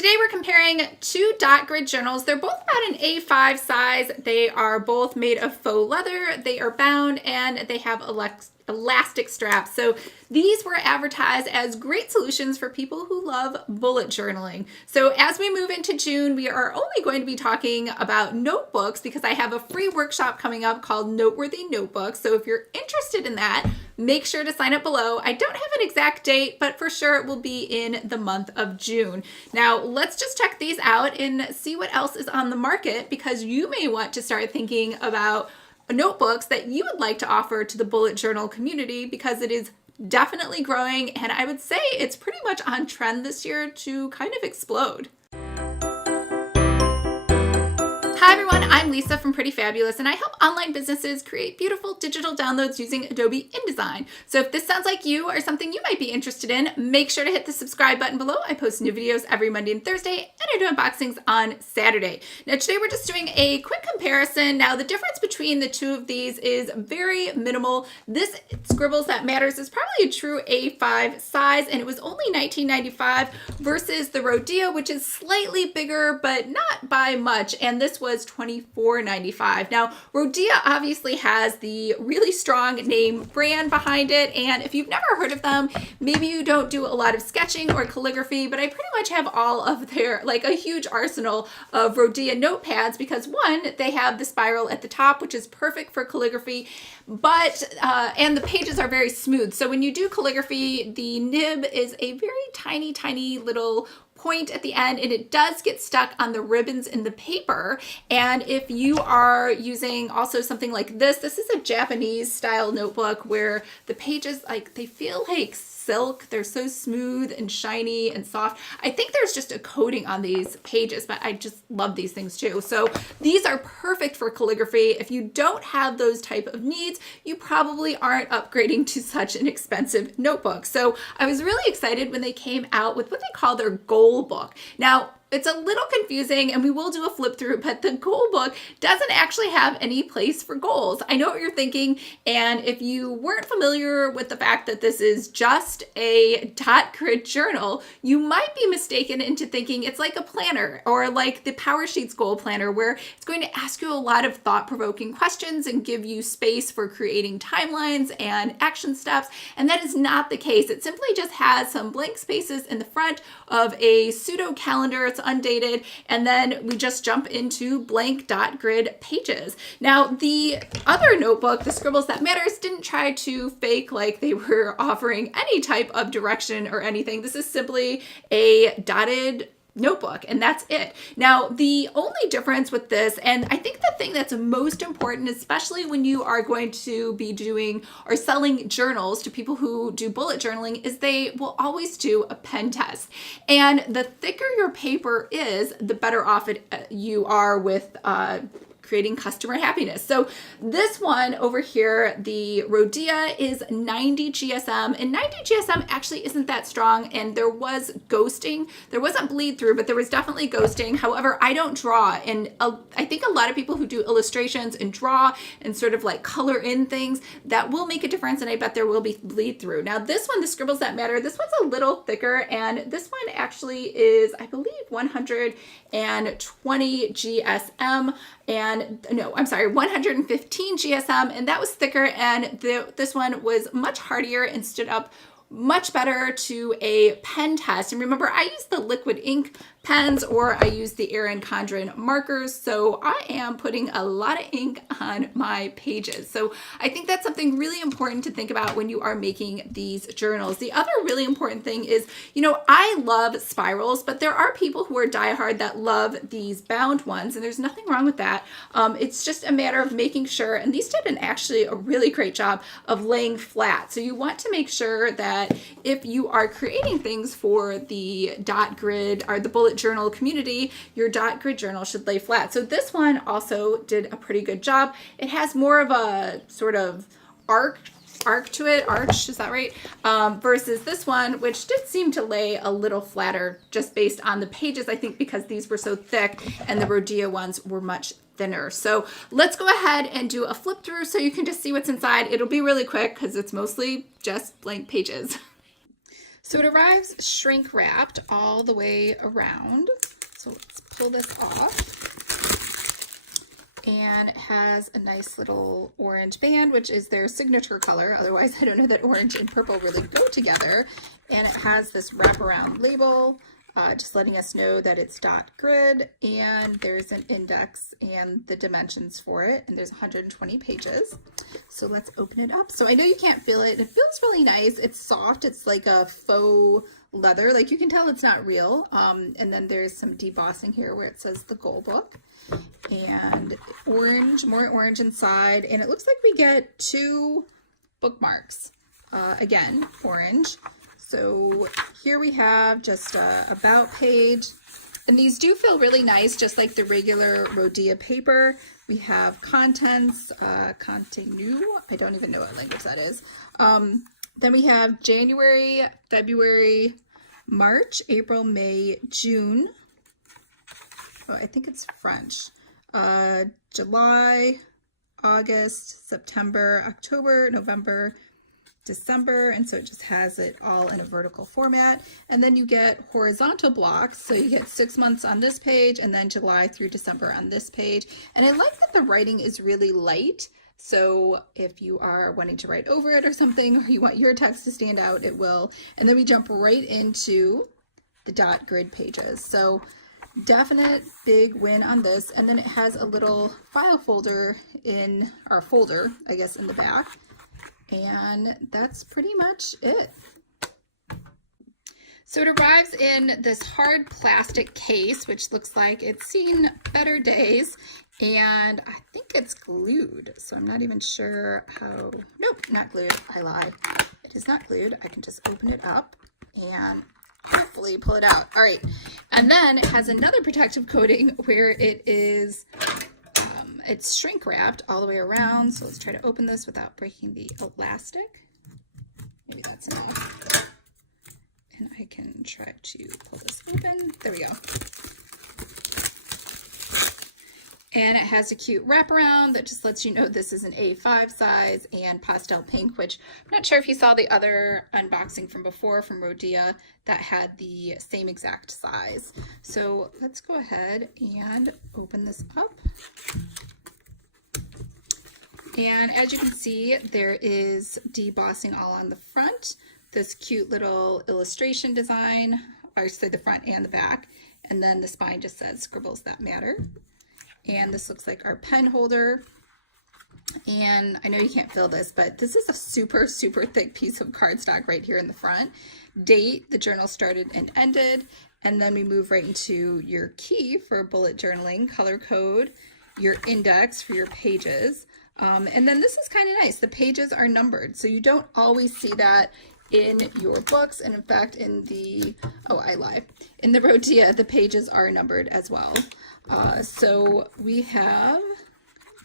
Today we're comparing two dot grid journals. They're both about an A5 size. They are both made of faux leather. They are bound and they have elastic straps. So these were advertised as great solutions for people who love bullet journaling. So as we move into June, we are only going to be talking about notebooks because I have a free workshop coming up called Noteworthy Notebooks. So if you're interested in that, make sure to sign up below. I don't have an exact date, but for sure it will be in the month of June. Now let's just check these out and see what else is on the market, because you may want to start thinking about notebooks that you would like to offer to the bullet journal community, because it is definitely growing, and I would say it's pretty much on trend this year to kind of explode. Hi everyone, I'm Lisa from Pretty Fabulous, and I help online businesses create beautiful digital downloads using Adobe InDesign. So if this sounds like you or something you might be interested in, make sure to hit the subscribe button below. I post new videos every Monday and Thursday, and I do unboxings on Saturday. Now today we're just doing a quick comparison. Now the difference between the two of these is very minimal. This Scribbles That Matters is probably a true A5 size, and it was only $19.95 versus the Rhodia, which is slightly bigger, but not by much, and this was $24.95. Now, Rhodia obviously has the really strong name brand behind it, and if you've never heard of them, maybe you don't do a lot of sketching or calligraphy, but I pretty much have all of their, like a huge arsenal of Rhodia notepads, because one, they have the spiral at the top, which is perfect for calligraphy, but, and the pages are very smooth. So when you do calligraphy, the nib is a very tiny, tiny little point at the end, and it does get stuck on the ribbons in the paper. And if you are using also something like this is a Japanese style notebook where the pages, like, they feel like silk. They're so smooth and shiny and soft. I think there's just a coating on these pages, but I just love these things too. So these are perfect for calligraphy. If you don't have those type of needs, you probably aren't upgrading to such an expensive notebook. So I was really excited when they came out with what they call their goal book. Now, it's a little confusing, and we will do a flip through, but the goal book doesn't actually have any place for goals. I know what you're thinking, and if you weren't familiar with the fact that this is just a dot grid journal, you might be mistaken into thinking it's like a planner or like the Power Sheets goal planner, where it's going to ask you a lot of thought-provoking questions and give you space for creating timelines and action steps, and that is not the case. It simply just has some blank spaces in the front of a pseudo calendar. It's undated, and then we just jump into blank dot grid pages. Now, the other notebook, the Scribbles That Matters, didn't try to fake like they were offering any type of direction or anything. This is simply a dotted notebook, and that's it. Now, the only difference with this, and I think the thing that's most important, especially when you are going to be doing or selling journals to people who do bullet journaling, is they will always do a pen test. And the thicker your paper is, the better off you are with creating customer happiness. So this one over here, the Rhodia, is 90 GSM, and 90 GSM actually isn't that strong, and there was ghosting. There wasn't bleed through, but there was definitely ghosting. However, I don't draw, and I think a lot of people who do illustrations and draw and sort of like color in things, that will make a difference, and I bet there will be bleed through. Now this one, the Scribbles That Matter, this one's a little thicker, and this one actually is, I believe, 120 GSM, and no, I'm sorry, 115 GSM, and that was thicker, and this one was much hardier and stood up much better to a pen test. And remember, I use the liquid ink pens, or I use the Erin Condren markers, so I am putting a lot of ink on my pages. So I think that's something really important to think about when you are making these journals. The other really important thing is, you know, I love spirals, but there are people who are diehard that love these bound ones, and there's nothing wrong with that. It's just a matter of making sure, and these did actually a really great job of laying flat. So you want to make sure that if you are creating things for the dot grid or the bullet journal community, your dot grid journal should lay flat. So this one also did a pretty good job. It has more of a sort of arch to it, is that right? Versus this one, which did seem to lay a little flatter just based on the pages, I think because these were so thick and the Rhodia ones were much thinner. So let's go ahead and do a flip through so you can just see what's inside. It'll be really quick because it's mostly just blank pages. So it arrives shrink wrapped all the way around. So let's pull this off. And it has a nice little orange band, which is their signature color. Otherwise, I don't know that orange and purple really go together. And it has this wraparound label, just letting us know that it's dot grid, and there's an index and the dimensions for it, and there's 120 pages. So let's open it up. So I know you can't feel it. It feels really nice. It's soft. It's like a faux leather. Like you can tell it's not real. And then there's some debossing here where it says the goal book. And orange, more orange inside, and it looks like we get 2 bookmarks. Again, orange. So here we have just a about page, and these do feel really nice, just like the regular Rhodia paper. We have contents, contenu, I don't even know what language that is. Then we have January, February, March, April, May, June. Oh, I think it's French. July, August, September, October, November, December, and so it just has it all in a vertical format. And then you get horizontal blocks, so you get 6 months on this page, and then July through December on this page. And I like that the writing is really light, so if you are wanting to write over it or something, or you want your text to stand out, it will. And then we jump right into the dot grid pages. So definite big win on this. And then it has a little file folder in our folder, I guess, in the back. And that's pretty much it. So it arrives in this hard plastic case, which looks like it's seen better days. And I think it's glued. So I'm not even sure how, nope, not glued. I lied. It is not glued. I can just open it up and hopefully pull it out. All right. And then it has another protective coating where it is, it's shrink wrapped all the way around. So let's try to open this without breaking the elastic. Maybe that's enough. And I can try to pull this open. There we go. And it has a cute wraparound that just lets you know this is an A5 size and pastel pink, which I'm not sure if you saw the other unboxing from before from Rhodia that had the same exact size. So let's go ahead and open this up. And as you can see, there is debossing all on the front, this cute little illustration design, or say the front and the back. And then the spine just says Scribbles That Matter. And this looks like our pen holder. And I know you can't feel this, but this is a super, super thick piece of cardstock right here in the front. Date, the journal started and ended. And then we move right into your key for bullet journaling, color code, your index for your pages. And then this is kind of nice. The pages are numbered, so you don't always see that in your books. And in fact, in the, oh, I lied. In the Rhodia, the pages are numbered as well. So we have,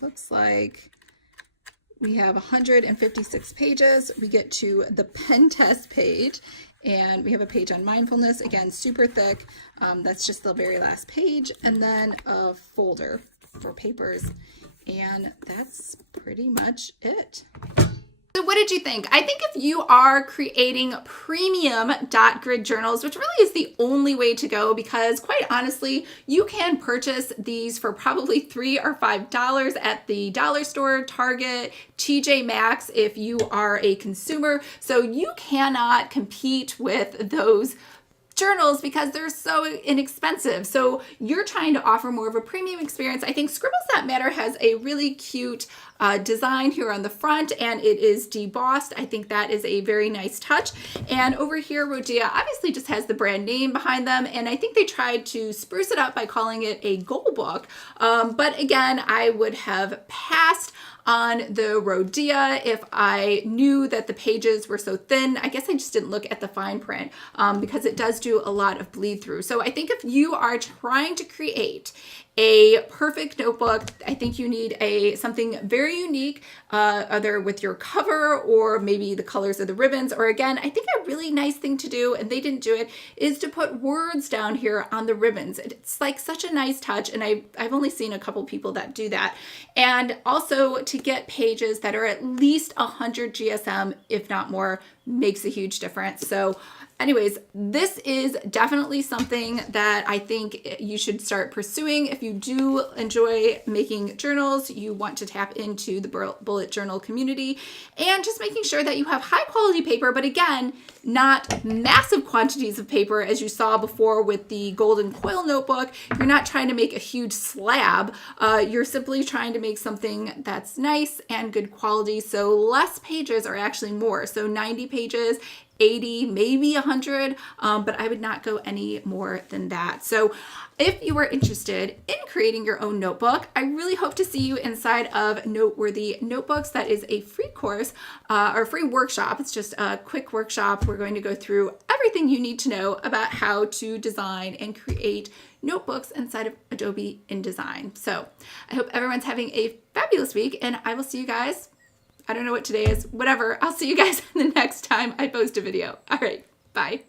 looks like we have 156 pages. We get to the pen test page, and we have a page on mindfulness, again, super thick. That's just the very last page, and then a folder for papers, and that's pretty much it. So what did you think? I think if you are creating premium dot grid journals, which really is the only way to go, because quite honestly, you can purchase these for probably $3 or $5 at the dollar store, Target, TJ Maxx if you are a consumer. So you cannot compete with those journals because they're so inexpensive. So you're trying to offer more of a premium experience. I think Scribbles That Matter has a really cute design here on the front, and it is debossed. I think that is a very nice touch. And over here, Rhodia obviously just has the brand name behind them, and I think they tried to spruce it up by calling it a goal book. But again, I would have passed on the Rhodia if I knew that the pages were so thin. I guess I just didn't look at the fine print because it does do a lot of bleed through. So I think if you are trying to create a perfect notebook, I think you need something very unique, either with your cover or maybe the colors of the ribbons. Or again, I think a really nice thing to do, and they didn't do it, is to put words down here on the ribbons. It's like such a nice touch, and I've only seen a couple people that do that. And also to get pages that are at least 100 GSM, if not more, makes a huge difference. So anyways, this is definitely something that I think you should start pursuing. If you do enjoy making journals, you want to tap into the bullet journal community, and just making sure that you have high quality paper, but again, not massive quantities of paper as you saw before with the golden coil notebook. You're not trying to make a huge slab. You're simply trying to make something that's nice and good quality. So less pages are actually more. So 90 pages, 80, maybe 100, but I would not go any more than that. So if you are interested in creating your own notebook, I really hope to see you inside of Noteworthy Notebooks. That is a free course or free workshop. It's just a quick workshop. We're going to go through everything you need to know about how to design and create notebooks inside of Adobe InDesign. So I hope everyone's having a fabulous week, and I will see you guys. I don't know what today is, whatever. I'll see you guys the next time I post a video. All right, bye.